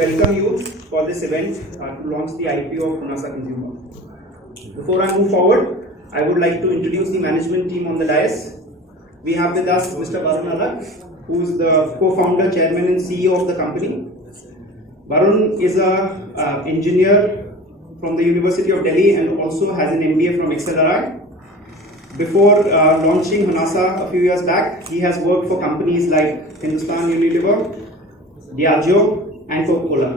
welcome you for this event to launch the IPO of Honasa Consumer. Before I move forward, I would like to introduce the management team on the dais. We have with us Mr. Varun, who is the co-founder, chairman and CEO of the company. Varun is an engineer from the University of Delhi and also has an MBA from XLRI. Before launching Honasa a few years back, he has worked for companies like Hindustan Unilever, Diageo and Coca-Cola.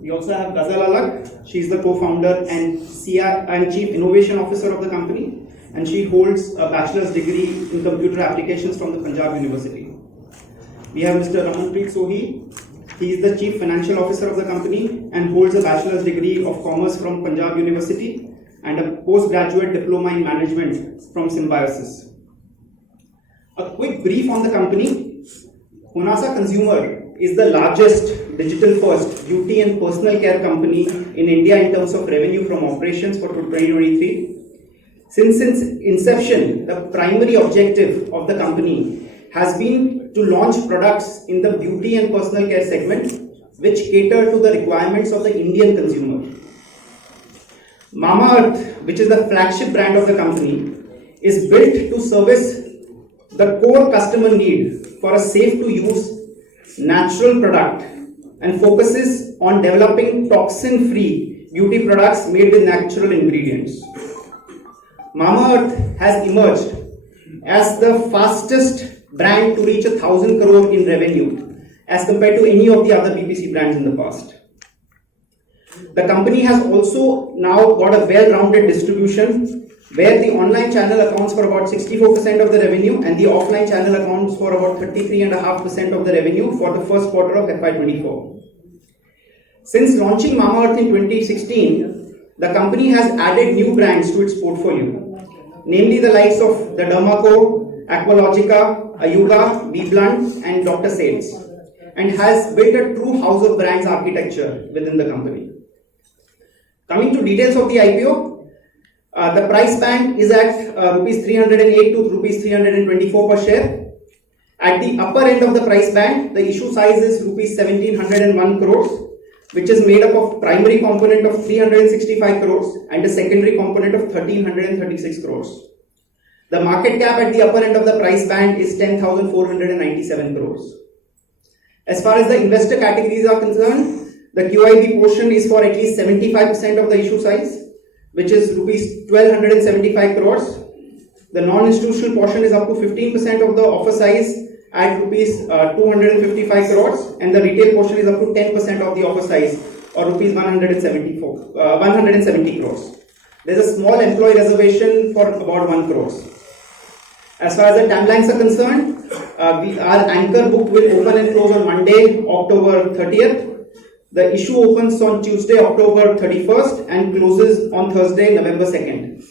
We also have Ghazal Alak. She is the co-founder and Chief Innovation Officer of the company, and she holds a bachelor's degree in computer applications from the Punjab University. We have Mr. Ramanpreet Sohi. He is the Chief Financial Officer of the company and holds a bachelor's degree of commerce from Punjab University and a postgraduate diploma in management from Symbiosis. A quick brief on the company. Honasa Consumer is the largest digital-first beauty and personal care company in India in terms of revenue from operations for 2023. Since its inception, the primary objective of the company has been to launch products in the beauty and personal care segment which cater to the requirements of the Indian consumer. Mamaearth, which is the flagship brand of the company, is built to service the core customer need for a safe-to-use natural product and focuses on developing toxin-free beauty products made with natural ingredients. Mamaearth has emerged as the fastest brand to reach 1,000 crore in revenue as compared to any of the other BPC brands in the past. The company has also now got a well-rounded distribution where the online channel accounts for about 64% of the revenue and the offline channel accounts for about 33.5% of the revenue for the first quarter of FY24. Since launching Mamaearth in 2016, the company has added new brands to its portfolio, namely the likes of the Dermaco, Aqualogica, Ayuga, BBlunt and Dr. Sales, and has built a true house of brands architecture within the company. Coming to details of the IPO, the price band is at rupees 308 to rupees 324 per share. At the upper end of the price band, the issue size is rupees 1701 crores, which is made up of primary component of 365 crores and a secondary component of 1336 crores. The market cap at the upper end of the price band is 10,497 crores. As far as the investor categories are concerned, the QIB portion is for at least 75% of the issue size, which is rupees 1275 crores. The non-institutional portion is up to 15% of the offer size at rupees 255 crores, and the retail portion is up to 10% of the offer size or rupees 170 crores. There's a small employee reservation for about 1 crores. As far as the timelines are concerned, our anchor book will open and close on Monday, October 30th. The issue opens on Tuesday, October 31st and closes on Thursday, November 2nd.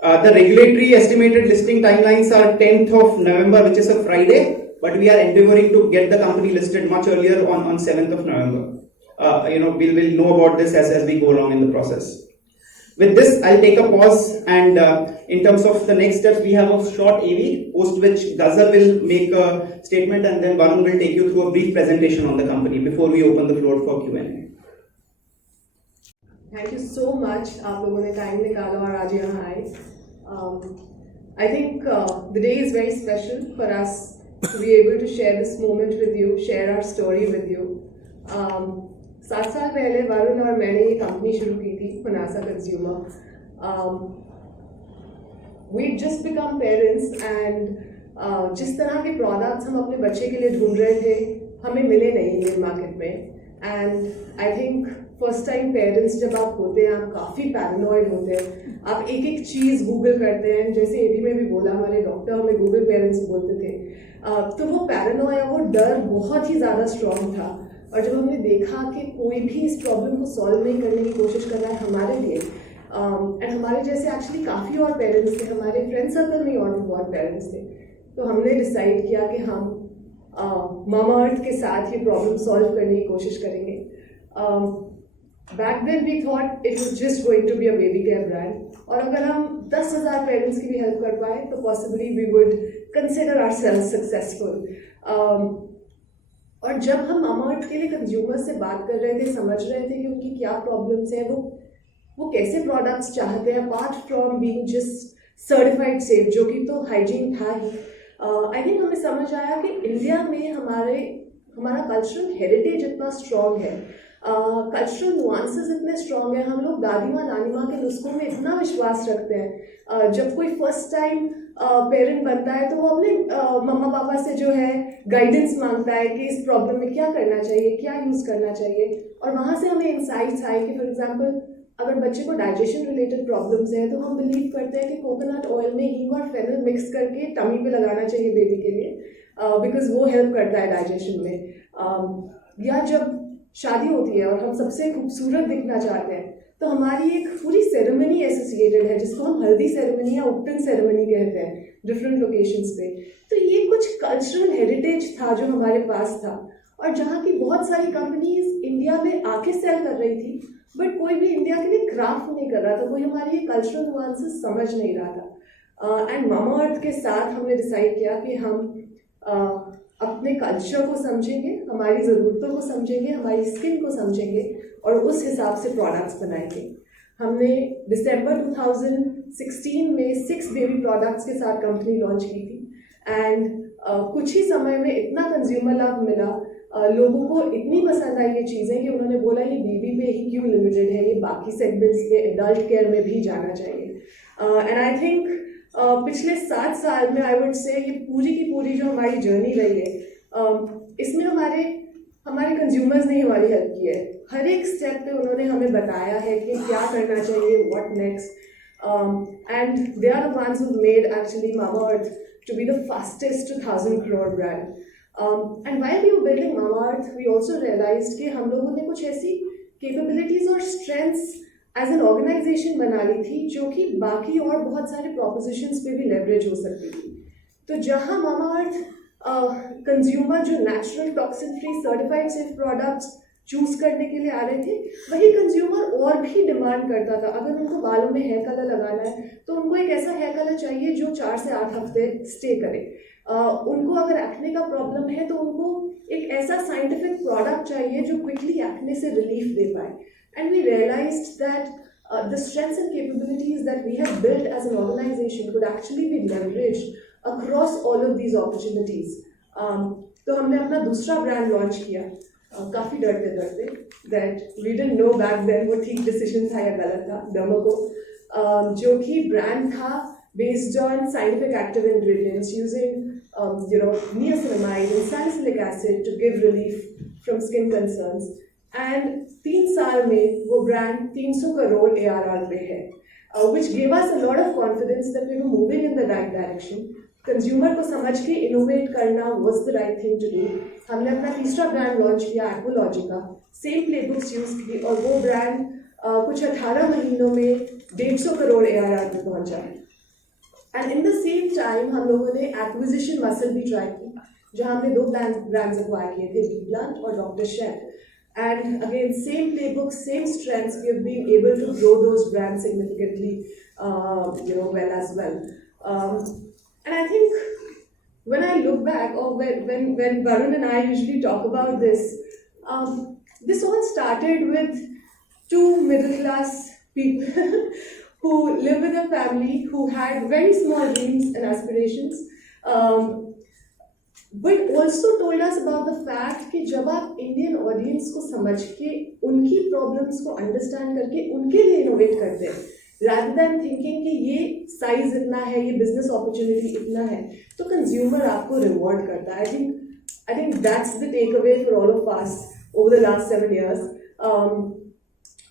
The regulatory estimated listing timelines are 10th of November, which is a Friday, but we are endeavoring to get the company listed much earlier on 7th of November. We'll know about this as we go along in the process. With this, I'll take a pause and in terms of the next steps, we have a short AV, post which Ghazal will make a statement and then Varun will take you through a brief presentation on the company before we open the floor for Q&A. Thank you so much. आप लोगों ने time निकाला और आज यहाँ आए. I think the day is very special for us to be able to share this moment with you, share our story with you. 7 साल पहले वरुण और मैंने ये कंपनी शुरू की थी, Honasa Consumer. We just become parents and जिस तरह के products हम अपने बच्चे के लिए ढूंढ रहे थे, हमें मिले नहीं इंडियन मार्केट में. And I think first time parents जब आप होते हैं, आप काफ़ी paranoid होते हैं. आप एक एक चीज़ गूगल करते हैं, जैसे एबी में भी बोला, हमारे डॉक्टर हमें गूगल पेरेंट्स बोलते थे. तो वो पैरानोया, वो डर बहुत ही ज़्यादा स्ट्रॉन्ग था. और जब हमने देखा कि कोई भी इस प्रॉब्लम को सॉल्व नहीं करने की कोशिश कर रहा है हमारे लिए, एंड हमारे जैसे एक्चुअली काफ़ी और पेरेंट्स थे, हमारे फ्रेंड सर्कल में और भी बहुत पेरेंट्स थे, तो हमने डिसाइड किया कि हम मामाअर्थ के साथ ये प्रॉब्लम सॉल्व करने की कोशिश करेंगे. Back then we thought it was just going to be a baby care brand, और अगर हम 10,000 पेरेंट्स की भी हेल्प कर पाए तो possibly we would consider ourselves successful. और जब हम मामा अर्थ के लिए कंज्यूमर से बात कर रहे थे, समझ रहे थे कि उनकी क्या प्रॉब्लम्स है, वो कैसे प्रोडक्ट्स चाहते हैं apart from being just certified safe, जो कि तो हाइजीन था ही। आई थिंक हमें समझ आया कि इंडिया में हमारा कल्चरल हेरिटेज इतना स्ट्रॉन्ग है, कल्चरल नुआंसेस इतने स्ट्रॉन्ग है, हम लोग दादी माँ नानी माँ के नुस्खों में इतना विश्वास रखते हैं। जब कोई फर्स्ट टाइम पेरेंट बनता है तो वो अपने मम्मा पापा से जो है गाइडेंस मांगता है कि इस प्रॉब्लम में क्या करना चाहिए, क्या यूज़ करना चाहिए, और वहाँ से हमें इंसाइट्स आए कि फॉर एग्जांपल अगर बच्चे को डाइजेशन रिलेटेड प्रॉब्लम्स हैं तो हम बिलीव करते हैं कि कोकोनट ऑयल में हींग और फेनल मिक्स करके टमी पे लगाना चाहिए बेबी के लिए, बिकॉज वो हेल्प करता है डाइजेशन में। या जब शादी होती है और हम सबसे खूबसूरत दिखना चाहते हैं तो हमारी एक पूरी सेरेमनी एसोसिएटेड है जिसको हम हल्दी सेरेमनी या उपटन सेरेमनी कहते हैं डिफरेंट लोकेशंस पे। तो ये कुछ कल्चरल हेरिटेज था जो हमारे पास था, और जहाँ की बहुत सारी कंपनीज इंडिया में आके सेल कर रही थी बट कोई भी इंडिया के लिए क्राफ्ट नहीं कर रहा था, कोई हमारी ये कल्चरल नुआंसेस समझ नहीं रहा था। एंड मामा अर्थ के साथ हमने डिसाइड किया कि हम अपने कल्चर को समझेंगे, हमारी ज़रूरतों को समझेंगे, हमारी स्किन को समझेंगे और उस हिसाब से प्रोडक्ट्स बनाएंगे। हमने दिसंबर 2016 में 6 बेबी प्रोडक्ट्स के साथ कंपनी लॉन्च की थी, एंड कुछ ही समय में इतना कंज्यूमर लाभ मिला, लोगों को इतनी पसंद आई ये चीज़ें कि उन्होंने बोला ये बेबी पे ही क्यों लिमिटेड है, ये बाकी सेगमेंट्स पे एडल्ट केयर में भी जाना चाहिए। एंड आई थिंक पिछले 7 साल में आई वुड से ये पूरी की पूरी जो हमारी जर्नी रही है, इसमें हमारे कंज्यूमर्स ने हमारी हेल्प की है। हर एक स्टेप पे उन्होंने हमें बताया है कि क्या करना चाहिए, what next, and they are the ones who made actually Mamaearth to be the fastest to 1,000 crore brand. And while we were building Mama Earth, we also realized कि हम लोगों ने कुछ ऐसी capabilities और strengths as an organization बना ली थी जो कि बाकी और बहुत सारे propositions पे भी leverage हो सकती थी। तो जहाँ Mama Earth consumer जो natural toxin free certified safe products choose करने के लिए आ रहे थे, वही कंज्यूमर और भी डिमांड करता था। अगर उनको बालों में हेयर कलर लगाना है तो उनको एक ऐसा हेयर कलर चाहिए जो 4 से 8 हफ्ते स्टे करे। उनको अगर एक्ने का प्रॉब्लम है तो उनको एक ऐसा साइंटिफिक प्रोडक्ट चाहिए जो क्विकली एक्ने से रिलीफ दे पाए। And we realized that the strengths and capabilities that we have built as an organization could actually be leveraged across all of these opportunities. तो हमने अपना दूसरा ब्रांड लॉन्च किया, काफ़ी डरते that we didn't know back then वो ठीक decision था या गलत था, डर्माको, जो कि ब्रांड था based on scientific active ingredients using niacinamide and salicylic acid to give relief from skin concerns. And 3 साल में वो ब्रांड 300 करोड़ ARR पे है, which gave us a lot of confidence that we were moving in the right direction. Consumer को समझ के innovate करना was the right thing to do. हमने अपना तीसरा ब्रांड लॉन्च किया एक्वालॉजी का, सेम प्लेबुक्स यूज की और वो ब्रांड कुछ 18 महीनों में 150 करोड़ ARR पे पहुंचा। And in the same time हम लोगों ने एक्विजिशन मसल भी ट्राई की, जहाँ हमने 2 ब्रांड्स एक्वायर किए थे, बी प्लांट और doctor chef. And again, same playbook, same strengths, we have been able to grow those brands significantly, well as well. And I think when I look back, or when Varun and I usually talk about this, this all started with 2 middle-class people who live with a family who had very small dreams and aspirations. But also told us about the fact कि जब आप Indian audience को समझ के उनकी problems को understand करके उनके लिए इनोवेट करते हैं, rather than thinking कि ये साइज इतना है, ये बिजनेस अपॉर्चुनिटी इतना है, तो कंज्यूमर आपको रिवॉर्ड करता है। I think that's the takeaway for all of us over the last 7 years.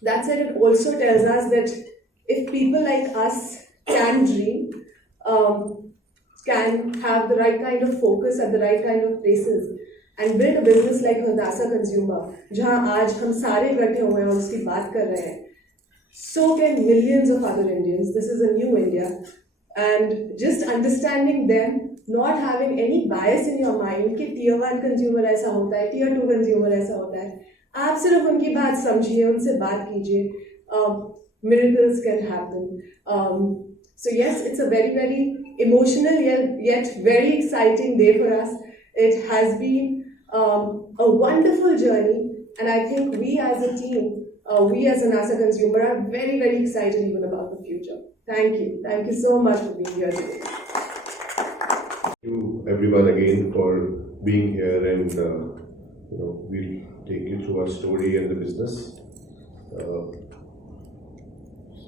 That said, it also tells us that if people like us can dream, can have the right kind of focus at the right kind of places and build a business like Honasa Consumer, जहाँ आज हम सारे बैठे हुए हैं और उसकी बात कर रहे हैं, so can millions of other Indians. This is a new India, and just understanding them, not having any bias in your mind कि tier 1 consumer ऐसा होता है, tier 2 consumer ऐसा होता है, आप सिर्फ उनकी बात समझिए, उनसे बात कीजिए, miracles can happen. So yes, it's a very, very emotional yet very exciting day for us. It has been a wonderful journey, and I think we as a team, we as Honasa Consumer are very, very excited even about the future. Thank you. Thank you so much for being here today. Thank you everyone again for being here, and we'll take you through our story and the business.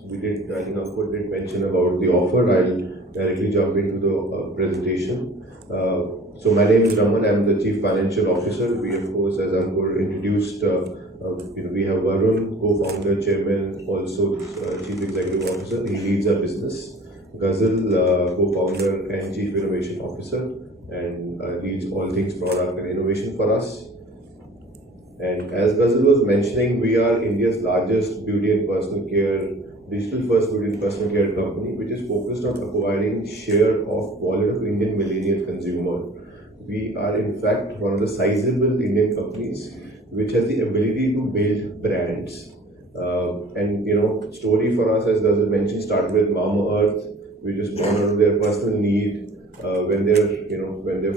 I think Ankur did mention about the offer. I'll directly jump into the presentation. So my name is Raman. I'm the Chief Financial Officer. We, of course, as Ankur introduced, we have Varun, co-founder, chairman, also Chief Executive Officer. He leads our business. Ghazal, co-founder and Chief Innovation Officer, and leads all things product and innovation for us. And as Ghazal was mentioning, we are India's largest beauty and personal care, digital-first beauty and personal care company, which is focused on acquiring share of wallet of Indian millennial consumer. We are in fact one of the sizable Indian companies which has the ability to build brands. Story for us, as Ghazal mentioned, started with Mama Earth, which was born out of their personal need when their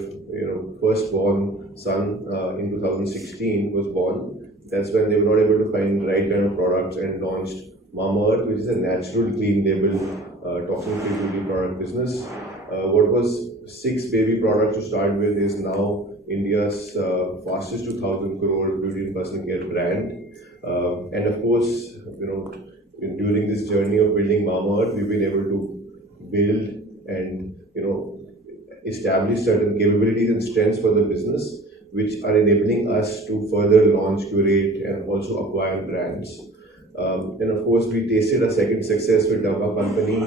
firstborn son in 2016 was born. That's when they were not able to find the right kind of products and launched Mama Earth, which is a natural clean label toxin-free beauty product business. What was 6 baby products to start with is now India's fastest 2,000 crore beauty and personal care brand. And of course, during this journey of building Mama Earth, we've been able to build and establish certain capabilities and strengths for the business, which are enabling us to further launch, curate, and also acquire brands. And of course, we tasted a second success with Dabba Company,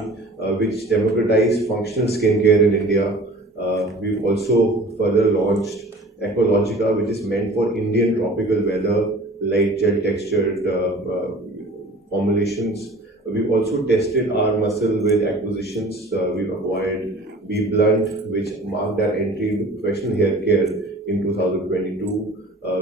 which democratized functional skincare in India. We've also further launched Ecologica, which is meant for Indian tropical weather, light gel textured formulations. We've also tested our muscle with acquisitions. We've acquired Be Blunt, which marked our entry into professional hair care in 2022.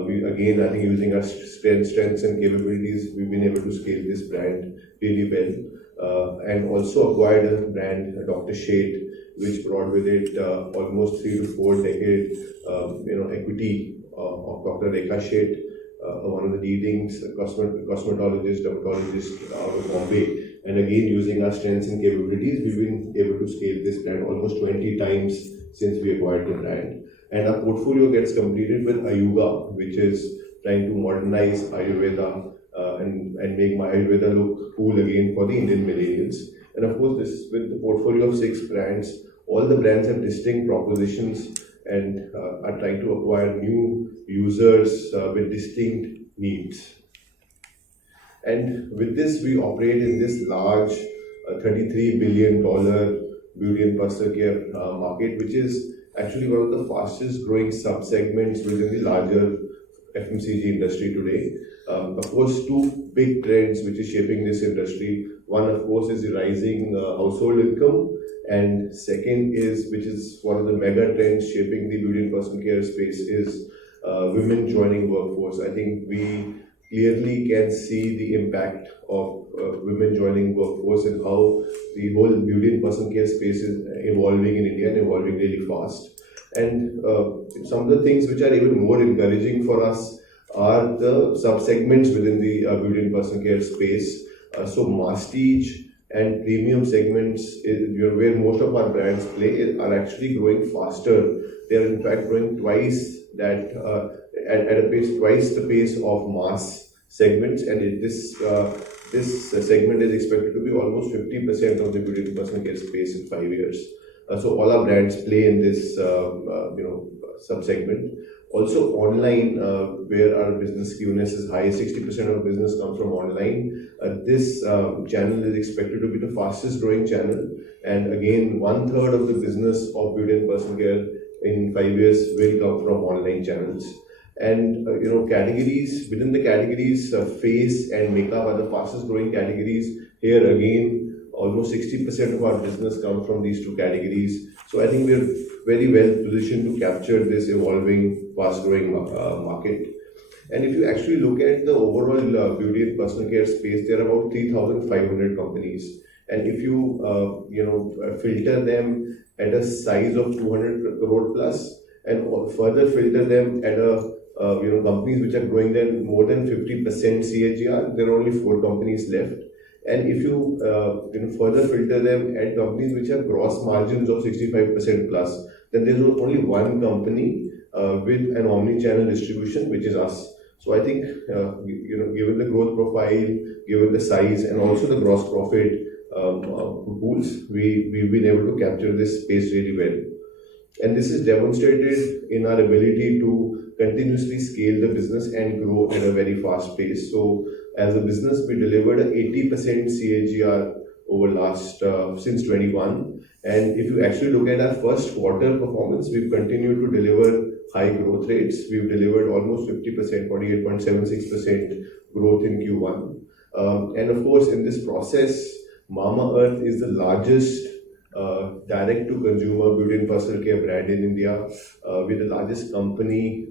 We again, I think, using our strengths and capabilities, we've been able to scale this brand really well. And also acquired a brand, Dr. Shade, which brought with it almost 3 to 4 decade equity of Dr. Rekha Shade, one of the leading cosmetologist, dermatologist out of Bombay. And again, using our strengths and capabilities, we've been able to scale this brand almost 20 times since we acquired the brand. And our portfolio gets completed with Ayuga, which is trying to modernize Ayurveda and make my Ayurveda look cool again for the Indian millennials. And of course, this with the portfolio of 6 brands, all the brands have distinct propositions and are trying to acquire new users with distinct needs. And with this, we operate in this large $33 billion beauty and personal care market, which is actually one of the fastest growing sub-segments within the larger FMCG industry today. Of course, 2 big trends which is shaping this industry. One, of course, is the rising household income, and second is, which is one of the mega trends shaping the beauty and personal care space, is women joining workforce. I think we clearly can see the impact of women joining workforce and how the whole beauty and personal care space is evolving in India and evolving really fast. And some of the things which are even more encouraging for us are the sub-segments within the beauty and personal care space. So masstige and premium segments, where most of our brands play, are actually growing faster. They are in fact growing twice that at a pace twice the pace of mass segments, and this segment is expected to be almost 50% of the beauty and personal care space in 5 years. So all our brands play in this sub-segment. Also online, where our business skewness is high, 60% of business comes from online. This channel is expected to be the fastest growing channel, and again, 1/3 of the business of beauty and personal care in 5 years will come from online channels. And categories within the categories, face and makeup are the fastest growing categories. Here again, almost 60% of our business comes from these 2 categories. So I think we're very well positioned to capture this evolving, fast-growing market. And if you actually look at the overall beauty and personal care space, there are about 3,500 companies. And if you filter them at a size of 200 crore plus, and further filter them at a companies which are growing than more than 50% CAGR. There are only 4 companies left. And if you further filter them at companies which have gross margins of 65% plus, then there's only one company with an omni-channel distribution, which is us. So I think given the growth profile, given the size, and also the gross profit pools, we've been able to capture this space really well. And this is demonstrated in our ability to continuously scale the business and grow at a very fast pace. So as a business, we delivered an 80% CAGR over last since 21. And if you actually look at our first quarter performance, we've continued to deliver high growth rates. We've delivered almost 50%, 48.76% growth in Q1. And of course, in this process, Mamaearth is the largest direct-to-consumer beauty and personal care brand in India. We're the largest company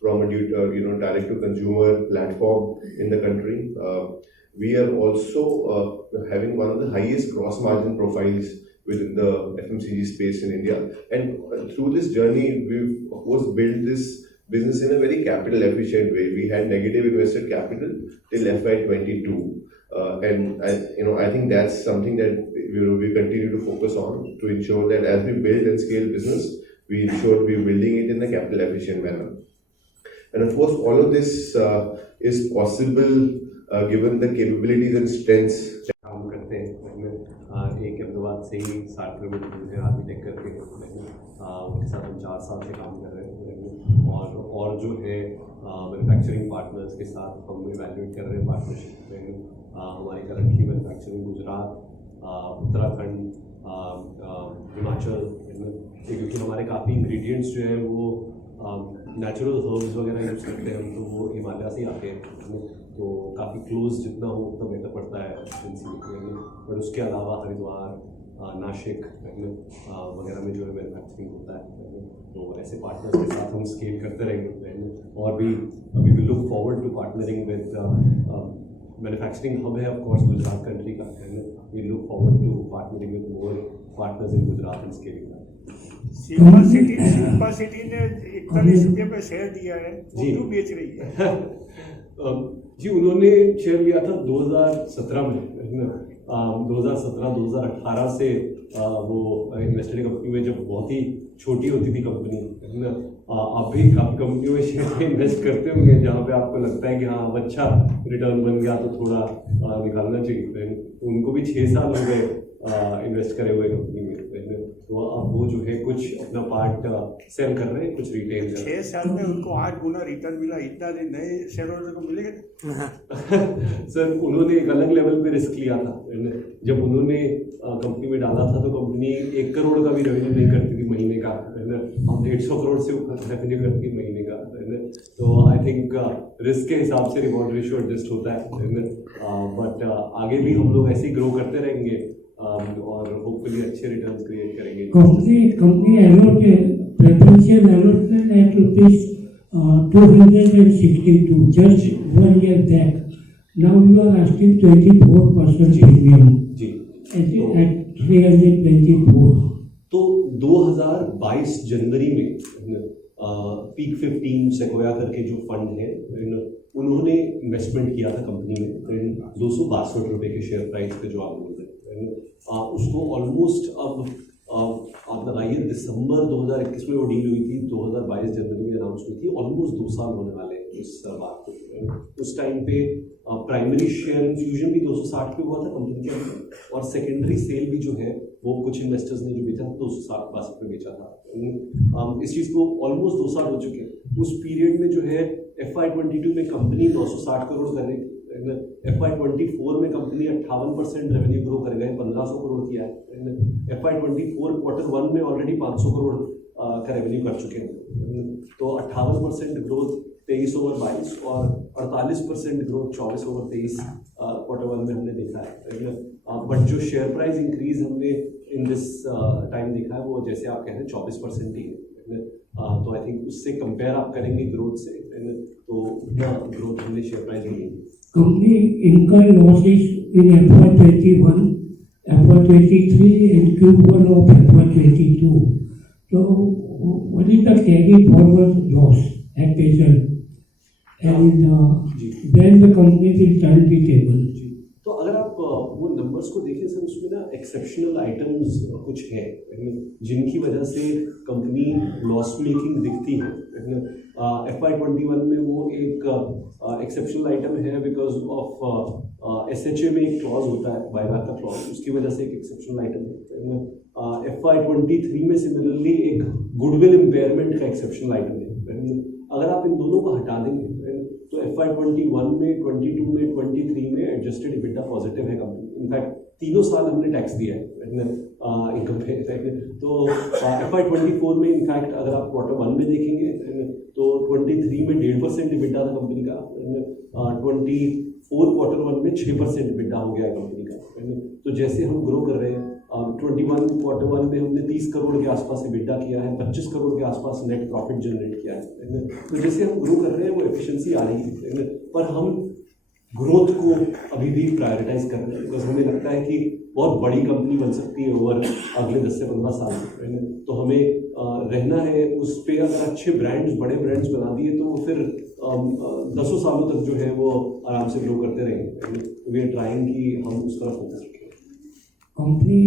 from a direct-to-consumer platform in the country. We are also having one of the highest gross margin profiles within the FMCG space in India. And through this journey, we've of course built this business in a very capital efficient way. We had negative invested capital till FY22. And I think that's something that we continue to focus on to ensure that as we build and scale business, we ensure we're building it in a capital efficient manner. And of course, all of this is possible given the capabilities and strengths. काम करते हैं एक अहमदाबाद से ही 60 kilometre दूर है architect करके उनके साथ हम 4 साल से काम कर रहे हैं और जो है मैन्युफैक्चरिंग पार्टनर्स के साथ हम इवैल्यूएट कर रहे हैं पार्टनरशिप में हमारी करंटली मैन्युफैक्चरिंग गुजरात उत्तराखंड हिमाचल क्योंकि हमारे काफ़ी इंग्रेडिएंट्स जो हैं वो नेचुरल हर्ब्स वगैरह यूज़ करते हैं तो वो हिमालय से ही आते हैं तो काफ़ी क्लोज जितना हो उतना बेटर पड़ता है बट उसके अलावा हरिद्वार नासिक वगैरह में जो है मैन्युफैक्चरिंग होता है तो ऐसे पार्टनर्स के साथ हम स्केल करते रहेंगे और भी we will look forward to partnering with manufacturing hub है ऑफ कोर्स गुजरात कंट्री का we look forward to partnering with more partners in Gujarat and scaling silver city ने 41 रुपये पे शेयर दिया है वो क्यों बेच रही है? जी उन्होंने शेयर लिया था 2017 में 2017-2018 से वो इन्वेस्टेड कंपनी में जब बहुत ही छोटी होती थी कंपनी है ना आप भी काफ़ी कंपनियों में शेयर इन्वेस्ट करते होंगे जहाँ पे आपको लगता है कि हाँ अब अच्छा रिटर्न बन गया तो थोड़ा निकालना चाहिए उनको भी 6 साल हो गए इन्वेस्ट करे हुए कंपनी में तो अब वो जो है कुछ अपना पार्ट सेल कर रहे हैं कुछ रिटेल कर रहे हैं 6 साल में उनको 8 गुना रिटर्न मिला इतना दिन नए शेयर होल्डर को मिलेगा सर उन्होंने एक अलग लेवल पे रिस्क लिया था जब उन्होंने कंपनी में डाला था तो कंपनी 1 करोड़ का भी रेवेन्यू नहीं करती थी महीने का अब 150 करोड़ से रेवेन्यू करती है महीने का तो आई थिंक रिस्क के हिसाब से रिवॉर्ड रेशियो एडजस्ट होता है बट आगे भी हम लोग ऐसे ही ग्रो करते रहेंगे और होपफुली अच्छे रिटर्न्स क्रिएट करेंगे company allotted preferential allotment at rupees 262 just 1 year back. Now you are asking 24% premium जी at 324. तो 2022 जनवरी में पीक 15 सेक्वाया करके जो फंड है उन्होंने इन्वेस्टमेंट किया था कंपनी में 262 रुपये के शेयर प्राइस पे जो आप बोल रहे हैं उसको ऑलमोस्ट अब आप लगाइए दिसंबर 2021 में वो डील हुई थी 2022 जनवरी में अनाउंस हुई थी ऑलमोस्ट 2 साल होने वाले हैं इस बात को उस टाइम पे प्राइमरी शेयर इन्फ्यूजन भी 260 पे हुआ था कंपनी के अंदर और सेकेंडरी सेल भी जो है वो कुछ इन्वेस्टर्स ने जो बेचा था 260 पे बेचा था इस चीज़ को ऑलमोस्ट 2 साल हो चुके हैं उस पीरियड में जो है FY22 में कंपनी 960 करोड़ कर रही थी FY24 में कंपनी 58% रेवेन्यू ग्रो कर गए 1500 करोड़ किया है FY24 Q1 में ऑलरेडी 500 करोड़ का रेवेन्यू कर चुके हैं तो 58% ग्रोथ 23 ओवर 22 और 48% ग्रोथ 24 ओवर 23 Q1 में हमने देखा है बट जो शेयर प्राइस इंक्रीज हमने इन दिस टाइम देखा है वो जैसे आप कह रहे हैं 24% ही है तो आई थिंक उससे कंपेयर आप करेंगे ग्रोथ से तो उतना ग्रोथ हमने शेयर प्राइस नहीं है Company incurred losses in FY21, FY23 and Q1 of FY22. So what is the carry forward loss at present? And when the company will turn the table? तो अगर आप वो नंबर्स को देखें sir, उसमें ना एक्सेप्शनल आइटम्स कुछ हैं जिनकी वजह से कंपनी लॉस मेकिंग दिखती है। FY21 में वो एक एक्सेप्शनल आइटम है बिकॉज ऑफ SHA में एक क्लॉज होता है, बायबैक का क्लॉज, उसकी वजह से एक एक्सेप्शनल आइटम है। FY23 में सिमिलरली एक गुडविल इम्पेयरमेंट का एक्सेप्शनल आइटम है। अगर आप इन दोनों को हटा देंगे तो FY21 में, 22 में, 23 में एडजस्टेड EBITDA पॉजिटिव है कंपनी। इनफैक्ट तीनों साल हमने टैक्स दिया है इनकम पे। तो FY24 में इनफैक्ट अगर आप Q1 में देखेंगे तो 23 में 1.5% EBITDA था कंपनी का, 24 Q1 में 6% EBITDA हो गया कंपनी का। तो जैसे हम ग्रो कर रहे हैं, 21 Q1 में हमने 30 करोड़ के आसपास EBITDA किया है, 25 करोड़ के आसपास नेट प्रॉफिट जनरेट किया है। तो जैसे हम ग्रो कर रहे हैं वो एफिशिएंसी आ रही है, पर हम ग्रोथ को अभी भी प्रायोरिटाइज कर रहे हैं बिकॉज हमें लगता है कि बहुत बड़ी कंपनी बन सकती है ओवर अगले 10 से 15 साल में। तो हमें रहना है उस पर। अगर अच्छे ब्रांड्स, बड़े ब्रांड्स बना दिए तो फिर 10 सालों तक जो है वो आराम से ग्रो करते रहेंगे। वी आर ट्राइंग कि हम उस तरफ फोकस रखें। Company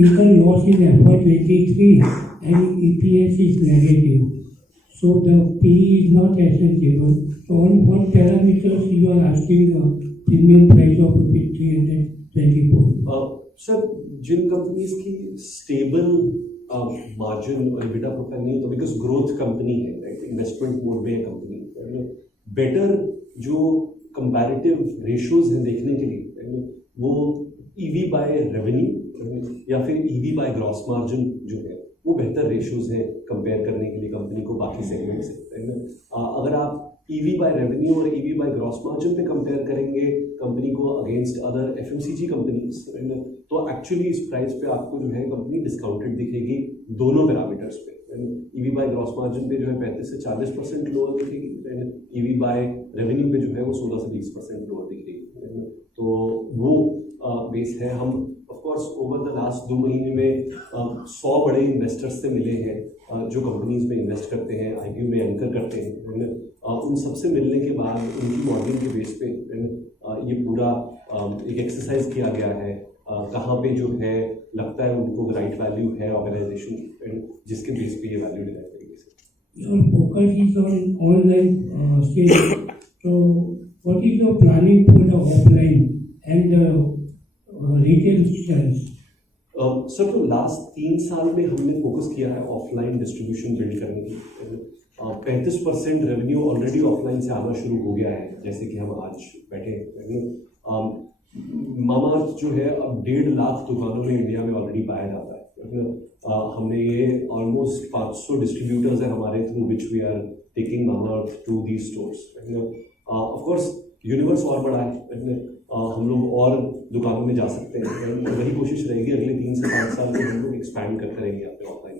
income loss in FY23 and EPS is negative. So the PE is not acceptable. So on what parameters you are asking a premium price of ₹324? Sir, जिन companies की stable margin और EBITDA profile नहीं होता because growth company है, right, investment mode में है company, better जो comparative ratios हैं देखने के लिए वो EV बाय रेवेन्यू या फिर EV बाय ग्रॉस मार्जिन जो है वो बेहतर रेशियोज हैं कंपेयर करने के लिए कंपनी को बाकी सेगमेंट से। अगर आप EV बाय रेवेन्यू और EV बाय ग्रॉस मार्जिन पे कंपेयर करेंगे कंपनी को अगेंस्ट अदर FMCG कंपनीज, तो एक्चुअली इस प्राइस पे आपको जो है कंपनी डिस्काउंटेड दिखेगी दोनों पैरामीटर्स पे। EV बाय ग्रॉस मार्जिन पे जो है 35 से 40% लोअर दिखेगी, EV बाय रेवेन्यू पे जो है वो 16 से 20% लोअर दिखेगी। तो वो बेस है। हम ऑफकोर्स ओवर द लास्ट 2 महीने में 100 बड़े इन्वेस्टर्स से मिले हैं जो कंपनीज में इन्वेस्ट करते हैं, IPO में एंकर करते हैं। उन सबसे मिलने के बाद उनकी मॉडलिंग के बेस पे ये पूरा एक एक्सरसाइज किया गया है कहाँ पे जो है लगता है उनको राइट वैल्यू है ऑर्गेनाइजेशन, जिसके बेस पे ये वैल्यू डिसाइड करेगी। Your focus is on online sales. So what is your planning for the offline and retail sales? Sir, तो लास्ट 3 साल में हमने फोकस किया है ऑफलाइन डिस्ट्रीब्यूशन बिल्ड करने की। 35% रेवेन्यू ऑलरेडी ऑफलाइन से आना शुरू हो गया है, जैसे कि हम आज बैठे हैं। मामाअर्थ जो है अब 1.5 लाख दुकानों में इंडिया में ऑलरेडी पाया जाता है। हमने ये ऑलमोस्ट 500 डिस्ट्रीब्यूटर्स हैं हमारे through which we are taking Mamaearth to these stores. Of course universe और बड़ा है, हम लोग और दुकानों में जा सकते हैं। वही कोशिश रहेगी अगले 3 से 5 साल में हम लोग एक्सपैंड करते रहेंगे अपने ऑफलाइन